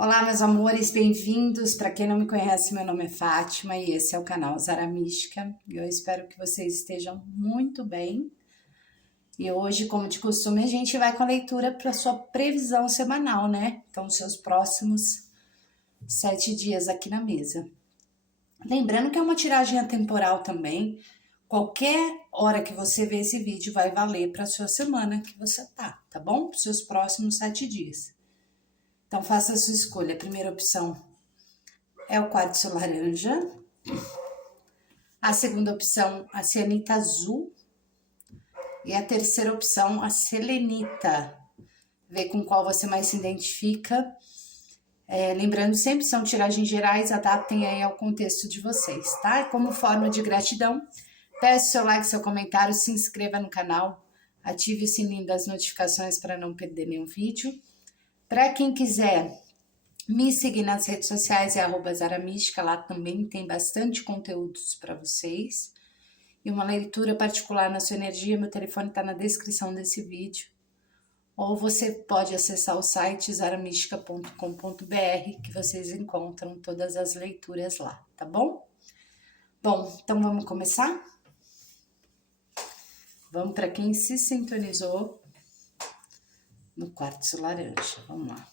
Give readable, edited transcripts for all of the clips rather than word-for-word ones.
Olá, meus amores, bem-vindos. Para quem não me conhece, meu nome é Fátima e esse é o canal Zara Mística. Eu espero que vocês estejam muito bem. E hoje, como de costume, a gente vai com a leitura para sua previsão semanal, né? Então, seus próximos 7 dias aqui na mesa. Lembrando que é uma tiragem atemporal também. Qualquer hora que você ver esse vídeo vai valer para a sua semana que você tá bom? Para os seus próximos 7 dias. Então, faça a sua escolha. A primeira opção é o quartzo laranja. A segunda opção, a cianita azul. E a terceira opção, a selenita. Vê com qual você mais se identifica. Lembrando, sempre são tiragens gerais, adaptem aí ao contexto de vocês, tá? E como forma de gratidão, peço seu like, seu comentário, se inscreva no canal, ative o sininho das notificações para não perder nenhum vídeo. Para quem quiser me seguir nas redes sociais é @zaramística, lá também tem bastante conteúdos para vocês. E uma leitura particular na sua energia, meu telefone está na descrição desse vídeo. Ou você pode acessar o site zaramística.com.br, que vocês encontram todas as leituras lá, tá bom? Bom, então vamos começar? Vamos para quem se sintonizou no quartzo laranja, vamos lá.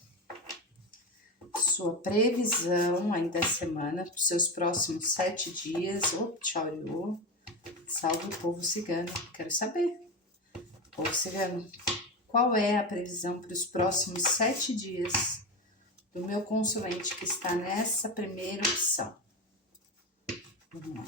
Sua previsão aí da semana para os seus próximos 7 dias. Tchau, salve o povo cigano, quero saber. Povo cigano, qual é a previsão para os próximos 7 dias do meu consulente que está nessa primeira opção? Vamos lá.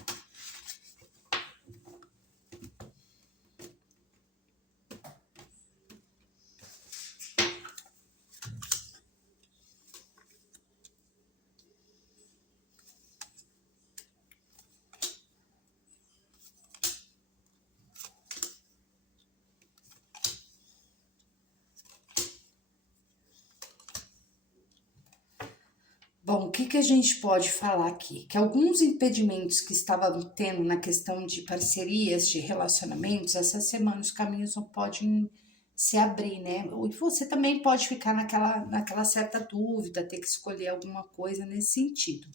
Bom, o que a gente pode falar aqui? Que alguns impedimentos que estavam tendo na questão de parcerias, de relacionamentos, essa semana os caminhos não podem se abrir, né? E você também pode ficar naquela certa dúvida, ter que escolher alguma coisa nesse sentido.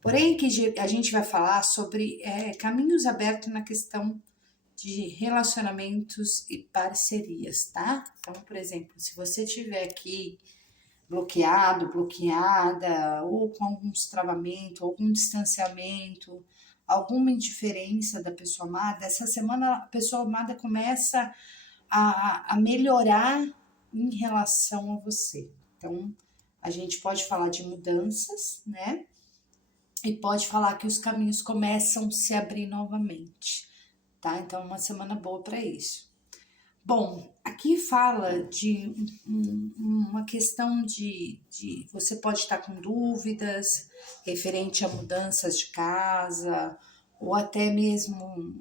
Porém, que a gente vai falar sobre caminhos abertos na questão de relacionamentos e parcerias, tá? Então, por exemplo, se você tiver aqui bloqueado, bloqueada, ou com alguns travamentos, algum distanciamento, alguma indiferença da pessoa amada, essa semana a pessoa amada começa a melhorar em relação a você. Então, a gente pode falar de mudanças, né? E pode falar que os caminhos começam a se abrir novamente, tá? Então, uma semana boa para isso. Bom, aqui fala de uma questão de você pode estar com dúvidas referente a mudanças de casa, ou até mesmo,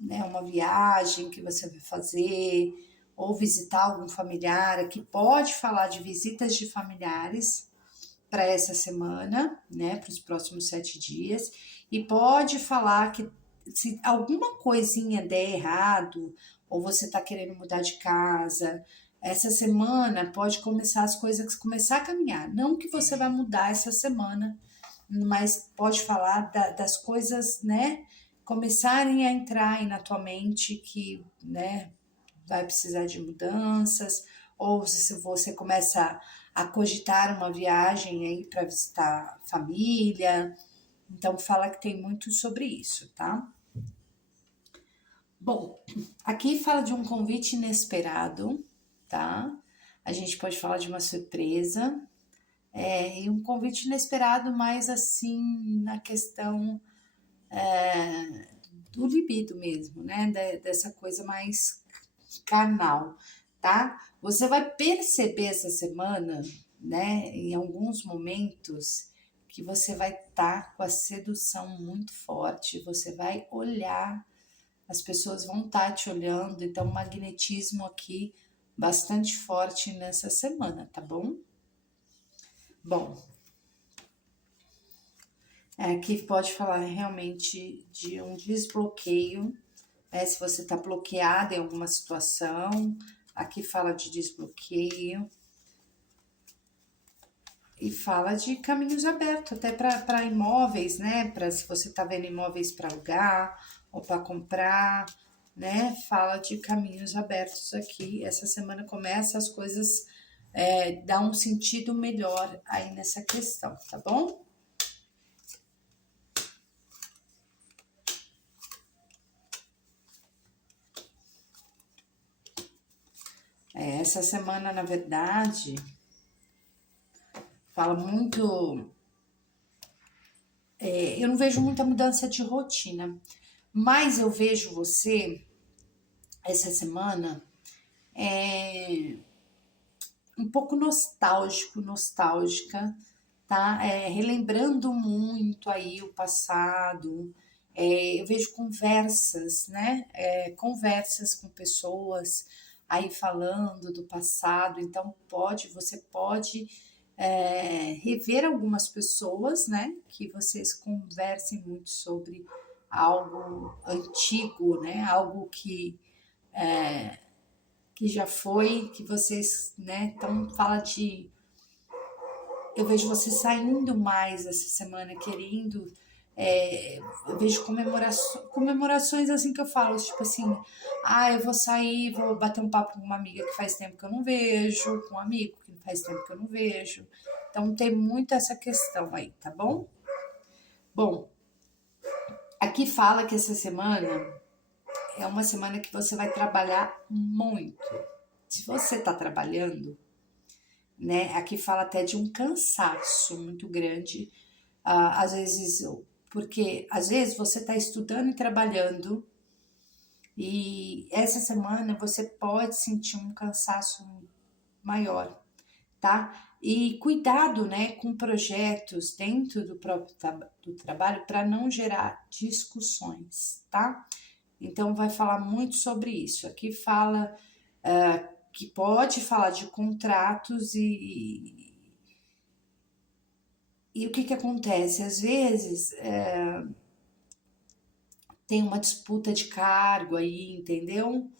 né, uma viagem que você vai fazer, ou visitar algum familiar. Aqui pode falar de visitas de familiares para essa semana, né, para os próximos 7 dias, e pode falar que se alguma coisinha der errado, ou você está querendo mudar de casa, essa semana pode começar as coisas, começar a caminhar. Não que você vai mudar essa semana, mas pode falar das coisas, né, começarem a entrar aí na tua mente que, né, vai precisar de mudanças, ou se você começa a cogitar uma viagem aí para visitar família. Então fala que tem muito sobre isso, tá? Bom, aqui fala de um convite inesperado, tá? A gente pode falar de uma surpresa, e um convite inesperado, mais assim, na questão do libido mesmo, né? Dessa coisa mais carnal, tá? Você vai perceber essa semana, né, em alguns momentos, que você vai estar com a sedução muito forte, você vai olhar, as pessoas vão estar te olhando, então um magnetismo aqui bastante forte nessa semana, tá bom? Bom, aqui pode falar realmente de um desbloqueio, se você está bloqueado em alguma situação, aqui fala de desbloqueio. E fala de caminhos abertos, até para imóveis, né? Para se você está vendo imóveis para alugar ou para comprar, né? Fala de caminhos abertos aqui. Essa semana começa as coisas dar um sentido melhor aí nessa questão, tá bom? Essa semana, na verdade, fala muito. Eu não vejo muita mudança de rotina, mas eu vejo você essa semana um pouco nostálgica, tá? Relembrando muito aí o passado. Eu vejo conversas, né? Conversas com pessoas aí falando do passado. Então você pode rever algumas pessoas, né? Que vocês conversem muito sobre algo antigo, né? Algo que já foi, que vocês, né? Então fala de. Eu vejo você saindo mais essa semana, querendo. Eu vejo comemorações assim que eu falo, tipo assim, eu vou sair, vou bater um papo com uma amiga que faz tempo que eu não vejo, com um amigo que faz tempo que eu não vejo. Então tem muito essa questão aí, tá bom? Bom, aqui fala que essa semana é uma semana que você vai trabalhar muito. Se você está trabalhando, né? Aqui fala até de um cansaço muito grande, às vezes, porque às vezes você está estudando e trabalhando, e essa semana você pode sentir um cansaço maior, tá? E cuidado, né, com projetos dentro do próprio do trabalho para não gerar discussões, tá? Então vai falar muito sobre isso. Aqui fala que pode falar de contratos e o que que acontece? Às vezes tem uma disputa de cargo aí, entendeu?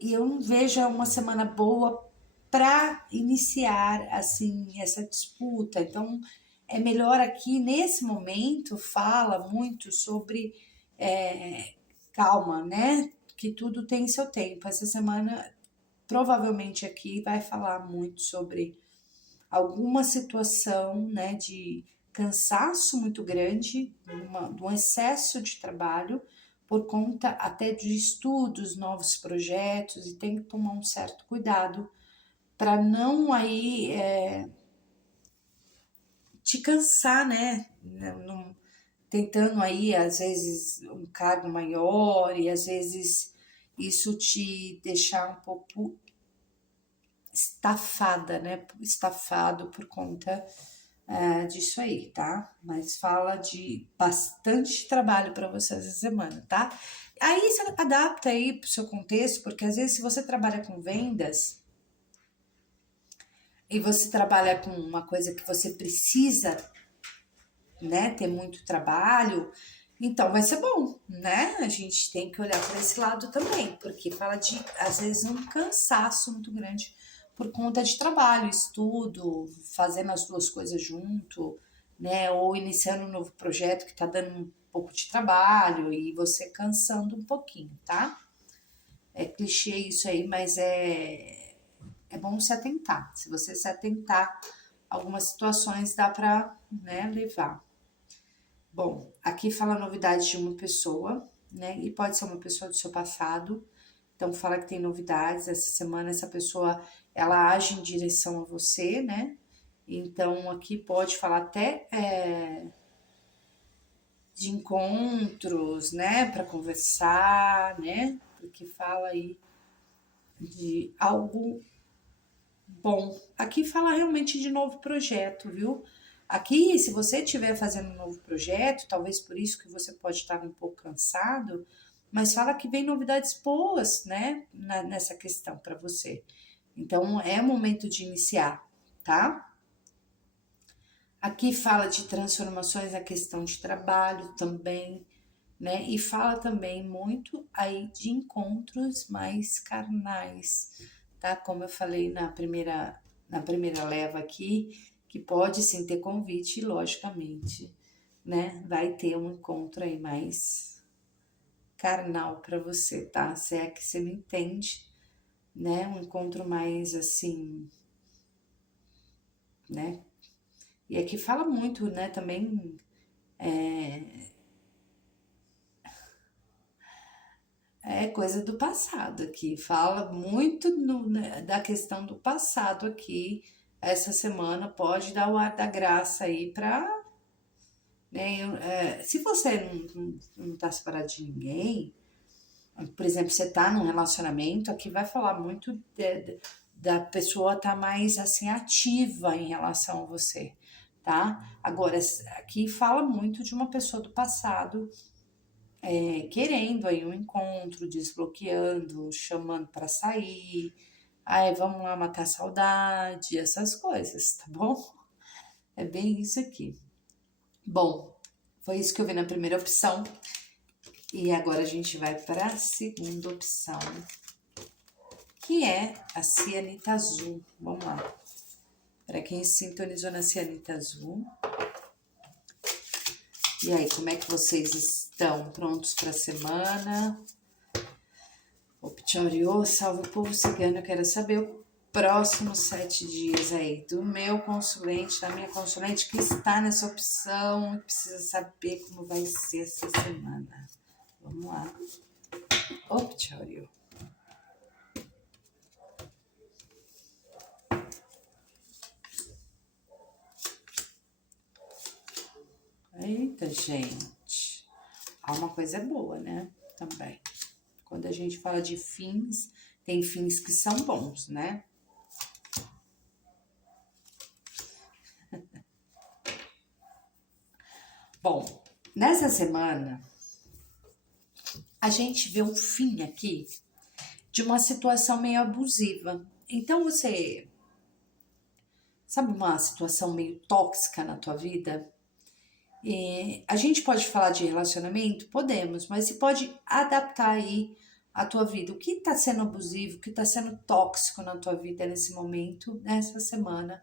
E eu não vejo uma semana boa para iniciar assim essa disputa. Então é melhor aqui nesse momento fala muito sobre calma, né? Que tudo tem seu tempo. Essa semana provavelmente aqui vai falar muito sobre alguma situação, né, de cansaço muito grande, de um excesso de trabalho por conta até de estudos, novos projetos, e tem que tomar um certo cuidado para não aí te cansar, né? Não, tentando aí às vezes um cargo maior e às vezes isso te deixar um pouco estafada, né? Estafado por conta disso aí, tá? Mas fala de bastante trabalho para você essa semana, tá? Aí você adapta aí pro seu contexto, porque às vezes se você trabalha com vendas e você trabalha com uma coisa que você precisa, né, ter muito trabalho, então vai ser bom, né? A gente tem que olhar para esse lado também, porque fala de às vezes um cansaço muito grande por conta de trabalho, estudo, fazendo as duas coisas junto, né? Ou iniciando um novo projeto que tá dando um pouco de trabalho e você cansando um pouquinho, tá? É clichê isso aí, mas é bom se atentar. Se você se atentar, algumas situações dá para, né, levar. Bom, aqui fala a novidade de uma pessoa, né? E pode ser uma pessoa do seu passado. Então fala que tem novidades essa semana. Essa pessoa ela age em direção a você, né? Então aqui pode falar até de encontros, né? Para conversar, né? Porque fala aí de algo bom. Aqui fala realmente de novo projeto, viu? Aqui, se você estiver fazendo um novo projeto, talvez por isso que você pode estar um pouco cansado, mas fala que vem novidades boas, né, nessa questão para você. Então, é o momento de iniciar, tá? Aqui fala de transformações na questão de trabalho também, né? E fala também muito aí de encontros mais carnais, tá? Como eu falei na primeira leva aqui, que pode sim ter convite, e logicamente, né? Vai ter um encontro aí mais carnal para você, tá? Se é que você me entende, né? Um encontro mais assim, né? E aqui fala muito, né? Também é coisa do passado aqui. Fala muito né, da questão do passado aqui. Essa semana pode dar o ar da graça aí para, né? Se você não tá separado de ninguém, por exemplo, você tá num relacionamento, aqui vai falar muito da pessoa tá mais assim ativa em relação a você, tá? Agora, aqui fala muito de uma pessoa do passado querendo aí um encontro, desbloqueando, chamando para sair, ai, vamos lá matar a saudade, essas coisas, tá bom? É bem isso aqui. Bom, foi isso que eu vi na primeira opção. E agora a gente vai para a segunda opção, que é a cianita azul. Vamos lá. Para quem sintonizou na cianita azul. E aí, como é que vocês estão? Prontos para a semana? O Pitioriô, salve o povo cigano. Eu quero saber o próximos 7 dias aí do meu consulente, da minha consulente que está nessa opção e precisa saber como vai ser essa semana. Vamos lá. O Pitioriô. Eita, gente. Há uma coisa boa, né? Também. Quando a gente fala de fins, tem fins que são bons, né? Bom, nessa semana, a gente vê um fim aqui de uma situação meio abusiva. Então, você sabe uma situação meio tóxica na tua vida? A gente pode falar de relacionamento? Podemos, mas você pode adaptar aí a tua vida. O que está sendo abusivo, o que está sendo tóxico na tua vida nesse momento, nessa semana,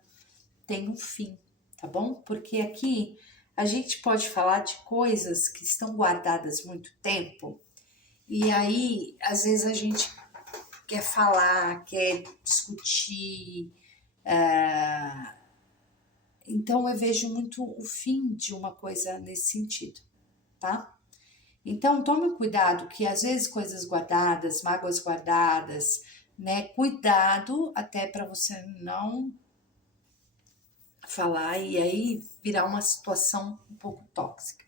tem um fim, tá bom? Porque aqui a gente pode falar de coisas que estão guardadas muito tempo, e aí às vezes a gente quer falar, quer discutir. Então eu vejo muito o fim de uma coisa nesse sentido, tá? Então tome cuidado que às vezes coisas guardadas, mágoas guardadas, né? Cuidado até para você não falar e aí virar uma situação um pouco tóxica.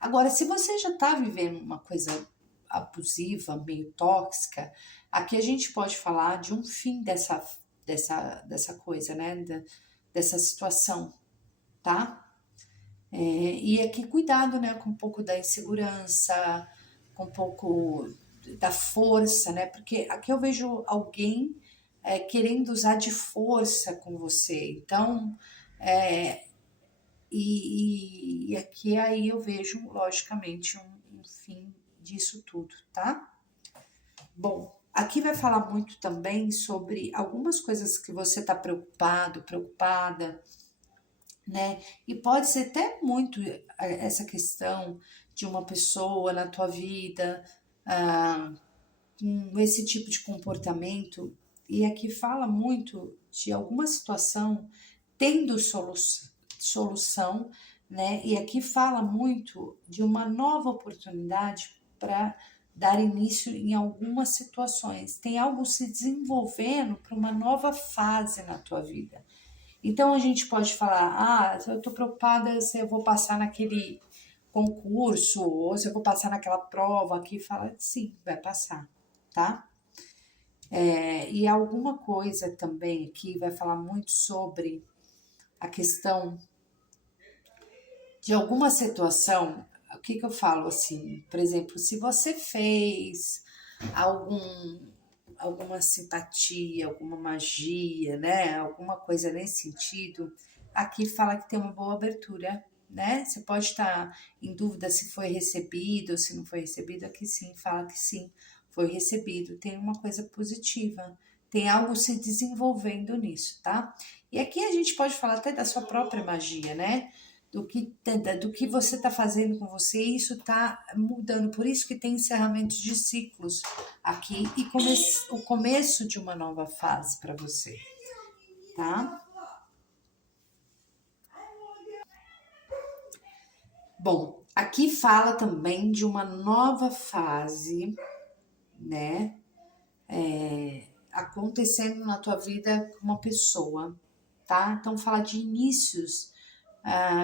Agora, se você já está vivendo uma coisa abusiva, meio tóxica, aqui a gente pode falar de um fim dessa coisa, né? Dessa situação, tá? E aqui cuidado, né? Com um pouco da insegurança, com um pouco da força, né? Porque aqui eu vejo alguém querendo usar de força com você. Então, e aqui aí eu vejo, logicamente, um fim disso tudo, tá? Bom, aqui vai falar muito também sobre algumas coisas que você está preocupado, preocupada, né? E pode ser até muito essa questão de uma pessoa na tua vida, com esse tipo de comportamento. E aqui fala muito de alguma situação tendo solução, né? E aqui fala muito de uma nova oportunidade para dar início em algumas situações. Tem algo se desenvolvendo para uma nova fase na tua vida. Então a gente pode falar, eu estou preocupada se eu vou passar naquele concurso ou se eu vou passar naquela prova. Aqui fala, sim, vai passar, tá? E alguma coisa também aqui vai falar muito sobre a questão de alguma situação. O que eu falo assim? Por exemplo, se você fez alguma simpatia, alguma magia, né? Alguma coisa nesse sentido, aqui fala que tem uma boa abertura, né? Você pode estar em dúvida se foi recebido ou se não foi recebido. Aqui sim, fala que sim, foi recebido. Tem uma coisa positiva, tem algo se desenvolvendo nisso, tá? E aqui a gente pode falar até da sua própria magia, né? Do que você está fazendo com você, e isso está mudando. Por isso que tem encerramentos de ciclos aqui e o começo de uma nova fase para você, tá? Bom, aqui fala também de uma nova fase, né? Acontecendo na tua vida com uma pessoa, tá? Então fala de inícios,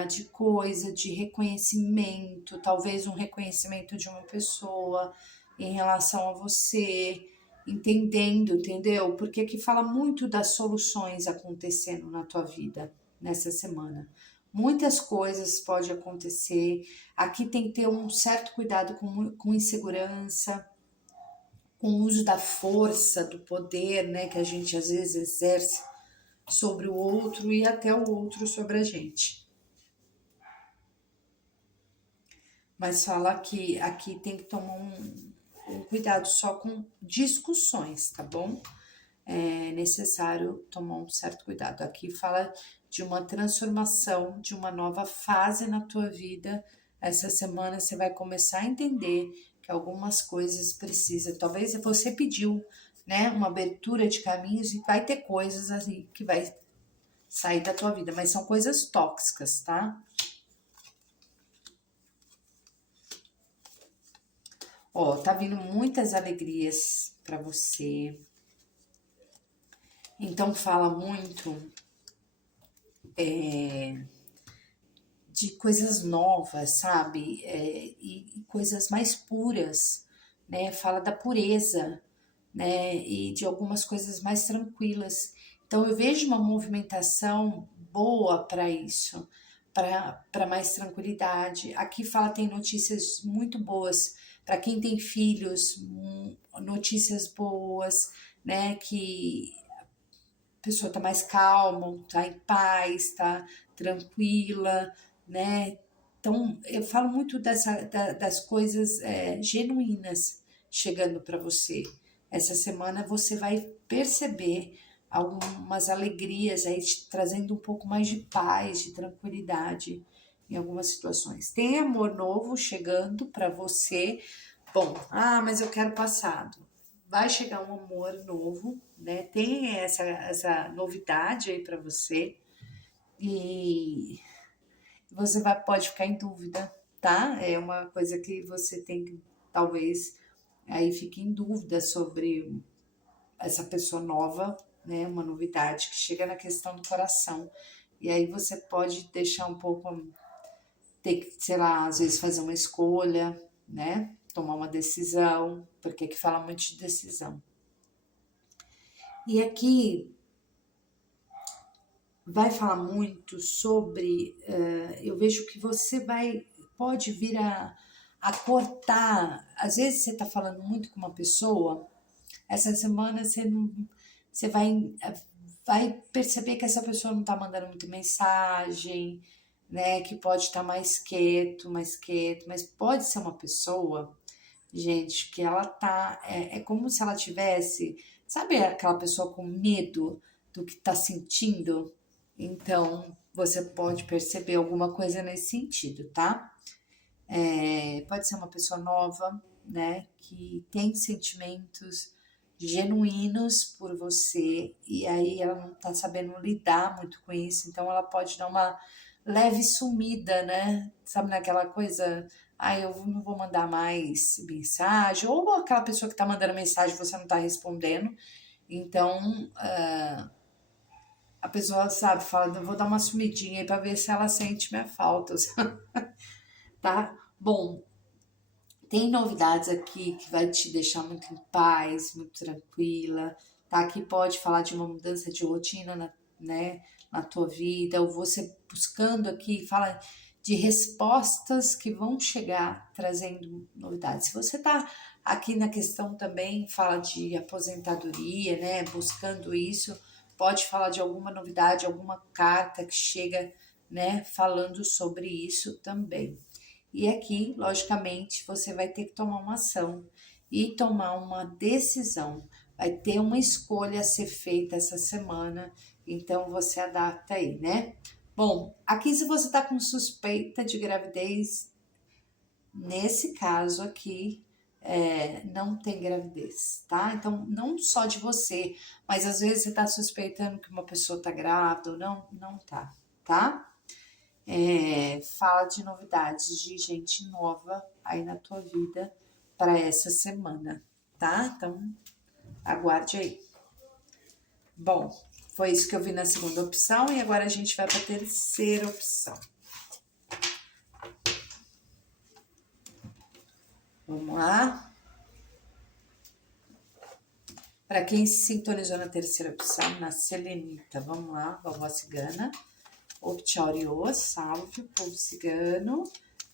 de coisa, de reconhecimento, talvez um reconhecimento de uma pessoa em relação a você, entendendo, entendeu? Porque aqui fala muito das soluções acontecendo na tua vida nessa semana. Muitas coisas podem acontecer. Aqui tem que ter um certo cuidado com insegurança, com o uso da força, do poder, né, que a gente às vezes exerce sobre o outro e até o outro sobre a gente. Mas fala que aqui tem que tomar um cuidado só com discussões, tá bom? É necessário tomar um certo cuidado. Aqui fala de uma transformação, de uma nova fase na tua vida. Essa semana você vai começar a entender que algumas coisas precisam. Talvez você pediu, né, uma abertura de caminhos e vai ter coisas assim que vai sair da tua vida, mas são coisas tóxicas, tá? Ó, tá vindo muitas alegrias para você. Então fala muito de coisas novas, sabe? E coisas mais puras, né? Fala da pureza, né? E de algumas coisas mais tranquilas. Então eu vejo uma movimentação boa para isso, para mais tranquilidade. Aqui fala tem notícias muito boas para quem tem filhos, notícias boas, né? Que a pessoa tá mais calma, tá em paz, tá tranquila, né? Então, eu falo muito das coisas genuínas chegando para você. Essa semana você vai perceber algumas alegrias aí, trazendo um pouco mais de paz, de tranquilidade em algumas situações. Tem amor novo chegando para você. Bom, mas eu quero passado. Vai chegar um amor novo, né? Tem essa novidade aí para você e você pode ficar em dúvida, tá? É uma coisa que você tem que, talvez, aí fique em dúvida sobre essa pessoa nova, né? Uma novidade que chega na questão do coração. E aí você pode deixar um pouco, ter que, sei lá, às vezes fazer uma escolha, né? Tomar uma decisão, porque aqui fala muito de decisão. E aqui vai falar muito sobre, eu vejo que você pode vir a cortar, às vezes você está falando muito com uma pessoa, essa semana você vai perceber que essa pessoa não está mandando muita mensagem, né, que pode estar mais quieto, mas pode ser uma pessoa, gente, que ela tá, é como se ela tivesse, sabe aquela pessoa com medo do que está sentindo? Então, você pode perceber alguma coisa nesse sentido, tá? Pode ser uma pessoa nova, né, que tem sentimentos genuínos por você e aí ela não tá sabendo lidar muito com isso, então ela pode dar uma leve sumida, né? Sabe naquela coisa, eu não vou mandar mais mensagem, ou aquela pessoa que tá mandando mensagem você não tá respondendo, então a pessoa, sabe, fala, eu vou dar uma sumidinha aí pra ver se ela sente minha falta, tá? Bom, tem novidades aqui que vai te deixar muito em paz, muito tranquila, tá? Que pode falar de uma mudança de rotina, né, na tua vida, ou você buscando aqui, fala de respostas que vão chegar trazendo novidades. Se você tá aqui na questão também, fala de aposentadoria, né, buscando isso, pode falar de alguma novidade, alguma carta que chega, né, falando sobre isso também. E aqui, logicamente, você vai ter que tomar uma ação e tomar uma decisão, vai ter uma escolha a ser feita essa semana, então você adapta aí, né? Bom, aqui se você tá com suspeita de gravidez, nesse caso aqui, não tem gravidez, tá? Então, não só de você, mas às vezes você tá suspeitando que uma pessoa tá grávida ou não tá, tá? Fala de novidades de gente nova aí na tua vida para essa semana, tá? Então, aguarde aí. Bom, foi isso que eu vi na segunda opção e agora a gente vai para a terceira opção. Vamos lá. Para quem se sintonizou na terceira opção, na Selenita, vamos lá, vovó cigana. Optioriô, salve o povo cigano,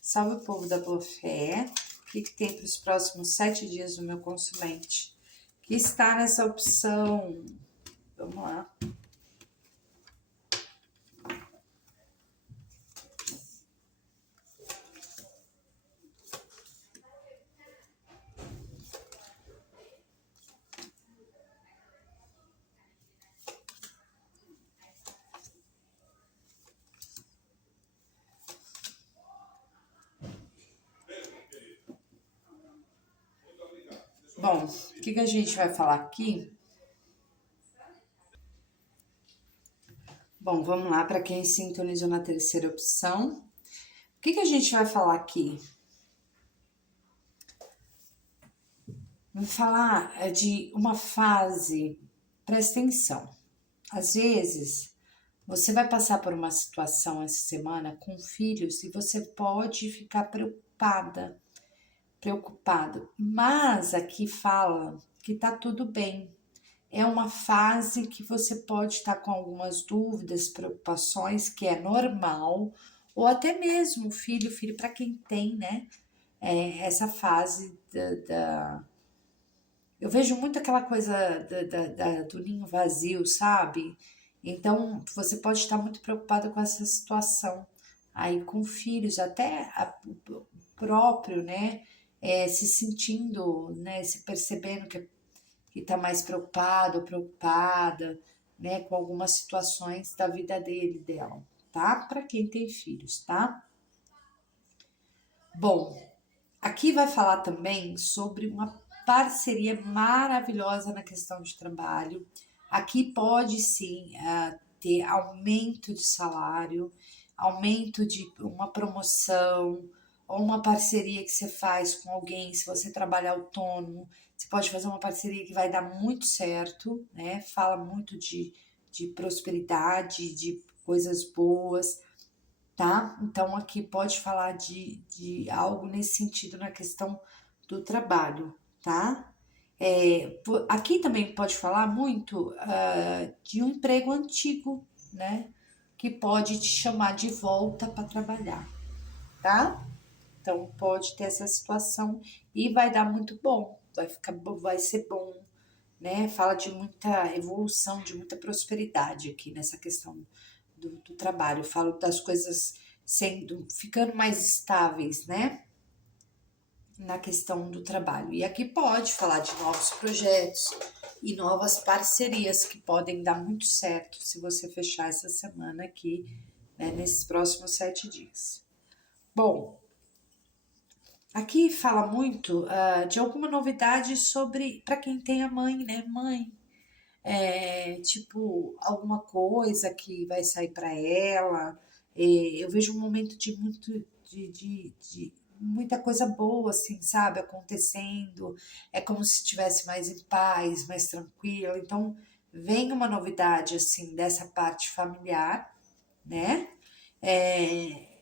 salve o povo da boa fé. O que tem para os próximos 7 dias do meu consulente? Que está nessa opção. Vamos lá. Bom, o que a gente vai falar aqui? Bom, vamos lá para quem sintonizou na terceira opção. O que a gente vai falar aqui? Vamos falar de uma fase, presta atenção. Às vezes, você vai passar por uma situação essa semana com filhos e você pode ficar preocupado. Mas aqui fala que tá tudo bem. É uma fase que você pode estar com algumas dúvidas, preocupações, que é normal, ou até mesmo filho, para quem tem, né? Essa fase eu vejo muito aquela coisa do ninho vazio, sabe? Então, você pode estar muito preocupada com essa situação aí com filhos, até o próprio, né? Se sentindo, né? Se percebendo que tá mais preocupado ou preocupada, né? Com algumas situações da vida dela, tá? Para quem tem filhos, tá? Bom, aqui vai falar também sobre uma parceria maravilhosa na questão de trabalho. Aqui pode sim ter aumento de salário, aumento de uma promoção, ou uma parceria que você faz com alguém, se você trabalha autônomo, você pode fazer uma parceria que vai dar muito certo, né? Fala muito de prosperidade, de coisas boas, tá? Então aqui pode falar de algo nesse sentido na questão do trabalho, tá? Aqui também pode falar muito de um emprego antigo, né? Que pode te chamar de volta para trabalhar, tá? Então pode ter essa situação e vai dar muito bom, vai ser bom, né? Fala de muita evolução, de muita prosperidade aqui nessa questão do trabalho. Falo das coisas ficando mais estáveis, né? Na questão do trabalho. E aqui pode falar de novos projetos e novas parcerias que podem dar muito certo se você fechar essa semana aqui, né, nesses próximos 7 dias. Bom, aqui fala muito de alguma novidade sobre para quem tem a mãe, né? Mãe, tipo alguma coisa que vai sair para ela. Eu vejo um momento de muito de muita coisa boa, assim, sabe, acontecendo. É como se estivesse mais em paz, mais tranquila. Então, vem uma novidade assim dessa parte familiar, né? É,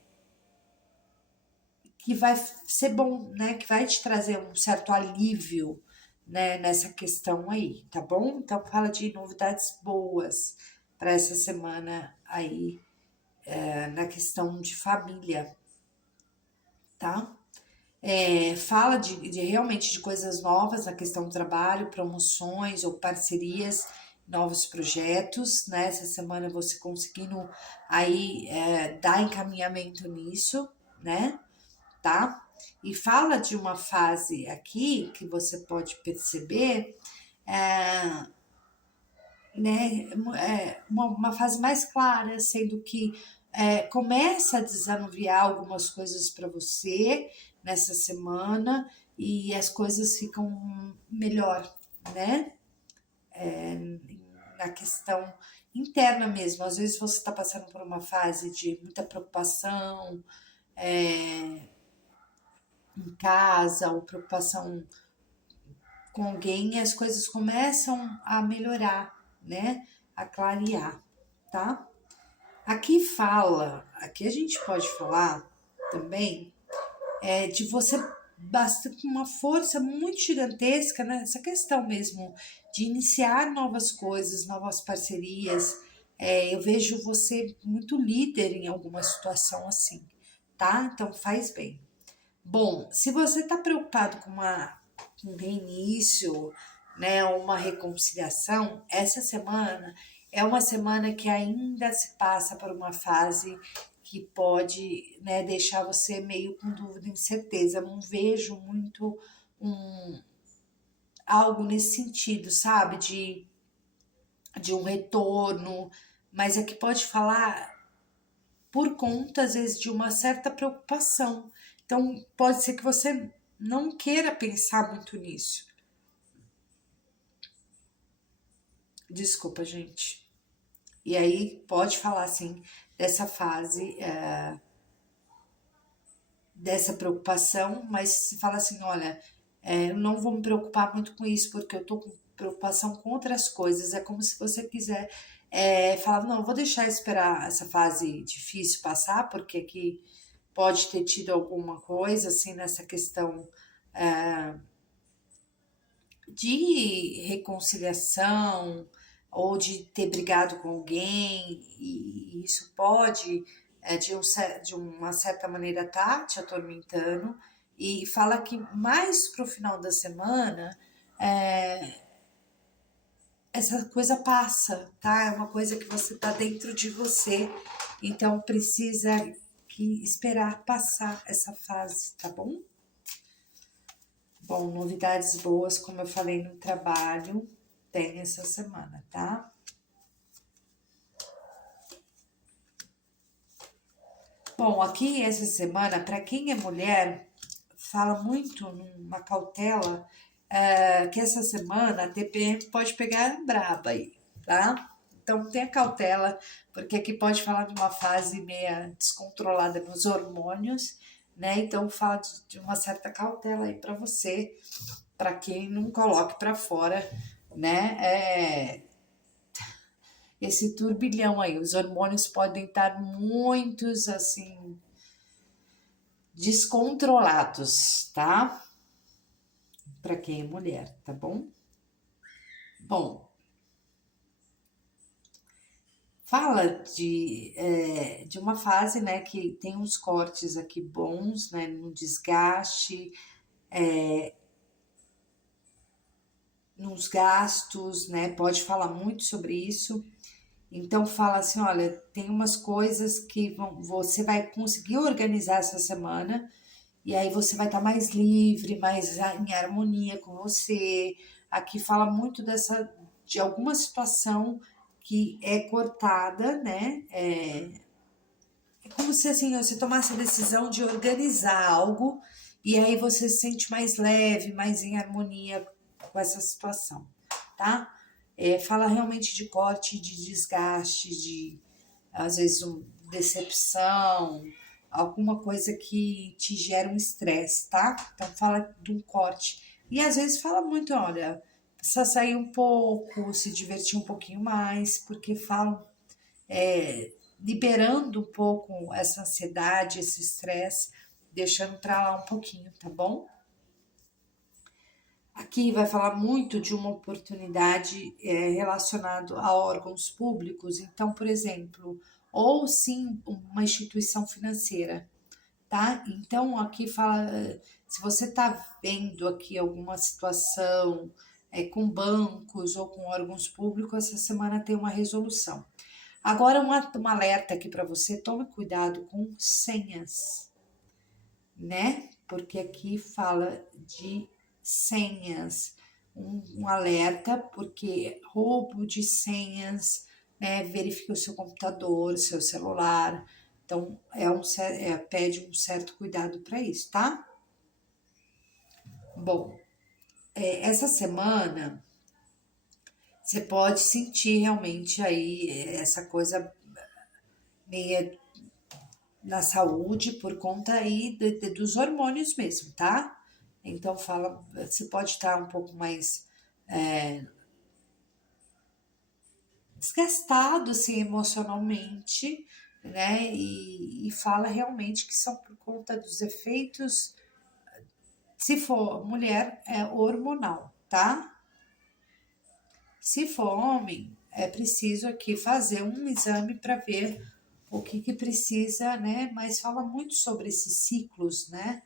que vai ser bom, né? Que vai te trazer um certo alívio, né? Nessa questão aí, tá bom? Então fala de novidades boas para essa semana aí na questão de família, tá? Fala de realmente de coisas novas na questão do trabalho, promoções ou parcerias, novos projetos, né? Essa semana você conseguindo aí dar encaminhamento nisso, né? Tá? E fala de uma fase aqui que você pode perceber né, uma fase mais clara, sendo que começa a desanuviar algumas coisas para você nessa semana e as coisas ficam melhor, né? Na questão interna mesmo. Às vezes você está passando por uma fase de muita preocupação em casa ou preocupação com alguém e as coisas começam a melhorar, né? A clarear, tá? Aqui a gente pode falar também de você basta com uma força muito gigantesca nessa questão mesmo de iniciar novas coisas, novas parcerias. Eu vejo você muito líder em alguma situação assim, tá? Então faz bem. Bom, se você está preocupado com um reinício, né, uma reconciliação, essa semana é uma semana que ainda se passa por uma fase que pode, né, deixar você meio com dúvida e incerteza. Eu não vejo muito um, algo nesse sentido, sabe? De um retorno, mas é que pode falar por conta, às vezes, de uma certa preocupação. Então, pode ser que você não queira pensar muito nisso. Desculpa, gente. E aí, pode falar, assim, dessa fase, dessa preocupação, mas se fala assim, olha, eu não vou me preocupar muito com isso, porque eu tô com preocupação com outras coisas. É como se você quiser falar, não, vou deixar esperar essa fase difícil passar, porque aqui pode ter tido alguma coisa, assim, nessa questão de reconciliação ou de ter brigado com alguém, e isso pode, de uma certa maneira, tá te atormentando, e fala que mais pro final da semana essa coisa passa, tá? É uma coisa que você tá dentro de você, então precisa que esperar passar essa fase, tá bom? Bom, novidades boas, como eu falei no trabalho, tem essa semana, tá? Bom, aqui essa semana, para quem é mulher, fala muito numa cautela que essa semana a TPM pode pegar braba aí, tá? Então tenha cautela, porque aqui pode falar de uma fase meia descontrolada nos hormônios, né? Então fala de uma certa cautela aí para você, para quem não coloque para fora, né? Esse turbilhão aí, os hormônios podem estar muitos assim descontrolados, tá? Para quem é mulher, tá bom? Bom, fala de uma fase, né, que tem uns cortes aqui bons, né, no desgaste, nos gastos, né, pode falar muito sobre isso. Então fala assim, olha, tem umas coisas que você vai conseguir organizar essa semana e aí você vai estar mais livre, mais em harmonia com você. Aqui fala muito de alguma situação que é cortada, né? É como se assim você tomasse a decisão de organizar algo e aí você se sente mais leve, mais em harmonia com essa situação, tá? Fala realmente de corte, de desgaste, de às vezes decepção, alguma coisa que te gera um estresse, tá? Então fala de um corte. E às vezes fala muito, olha, precisa sair um pouco, se divertir um pouquinho mais, porque falam liberando um pouco essa ansiedade, esse estresse, deixando para lá um pouquinho, tá bom? Aqui vai falar muito de uma oportunidade relacionada a órgãos públicos, então, por exemplo, ou sim uma instituição financeira, tá? Então, aqui fala, se você está vendo aqui alguma situação com bancos ou com órgãos públicos, essa semana tem uma resolução. Agora, um alerta aqui para você: tome cuidado com senhas, né? Porque aqui fala de senhas. um alerta, porque roubo de senhas, né? Verifique o seu computador, seu celular. Então, pede um certo cuidado para isso, tá? Bom, essa semana você pode sentir realmente aí essa coisa meia na saúde por conta aí dos hormônios mesmo, tá? Então você pode estar um pouco mais desgastado assim emocionalmente, né? E fala realmente que são por conta dos efeitos, se for mulher, é hormonal, tá? Se for homem, é preciso aqui fazer um exame para ver o que precisa, né? Mas fala muito sobre esses ciclos, né?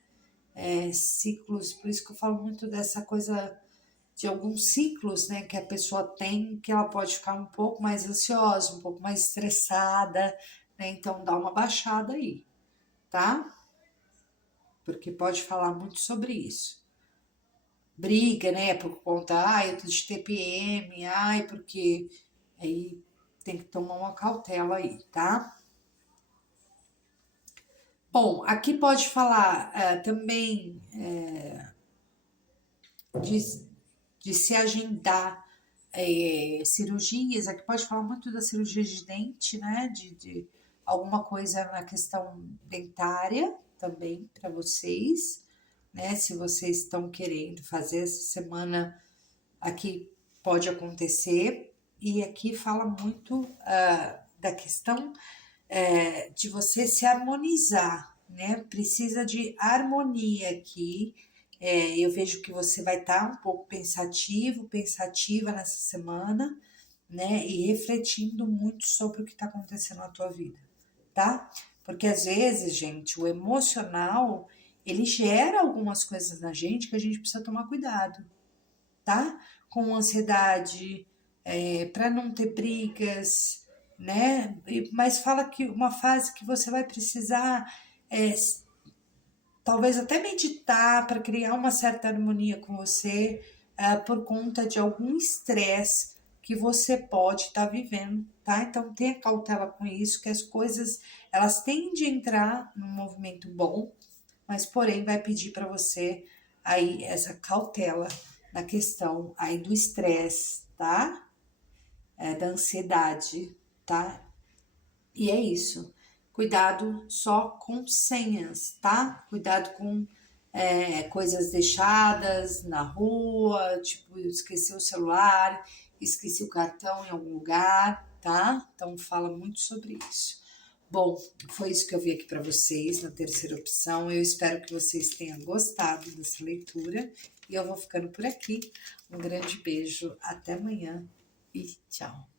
Ciclos, por isso que eu falo muito dessa coisa de alguns ciclos, né, que a pessoa tem, que ela pode ficar um pouco mais ansiosa, um pouco mais estressada, né? Então dá uma baixada aí, tá? Porque pode falar muito sobre isso. Briga, né, por conta, ai, eu tô de TPM, ai, porque aí tem que tomar uma cautela aí, tá? Bom, aqui pode falar também de, de se agendar cirurgias, aqui pode falar muito da cirurgia de dente, né? De alguma coisa na questão dentária também para vocês, né? Se vocês estão querendo fazer essa semana, aqui pode acontecer. E aqui fala muito da questão de você se harmonizar, né? Precisa de harmonia aqui. Eu vejo que você vai estar um pouco pensativo, pensativa nessa semana, né? E refletindo muito sobre o que está acontecendo na tua vida, tá? Porque às vezes, gente, o emocional ele gera algumas coisas na gente que a gente precisa tomar cuidado, tá? Com ansiedade, para não ter brigas, né? Mas fala que uma fase que você vai precisar, talvez até meditar para criar uma certa harmonia com você, por conta de algum estresse que você pode estar vivendo, tá? Então tenha cautela com isso, que as coisas elas tendem a entrar num movimento bom, mas porém vai pedir para você aí essa cautela na questão aí do estresse, tá? Da ansiedade, tá? E é isso. Cuidado só com senhas, tá? Cuidado com coisas deixadas na rua, tipo, esqueci o celular, esqueci o cartão em algum lugar, tá? Então fala muito sobre isso. Bom, foi isso que eu vi aqui para vocês na terceira opção. Eu espero que vocês tenham gostado dessa leitura e eu vou ficando por aqui. Um grande beijo, até amanhã e tchau.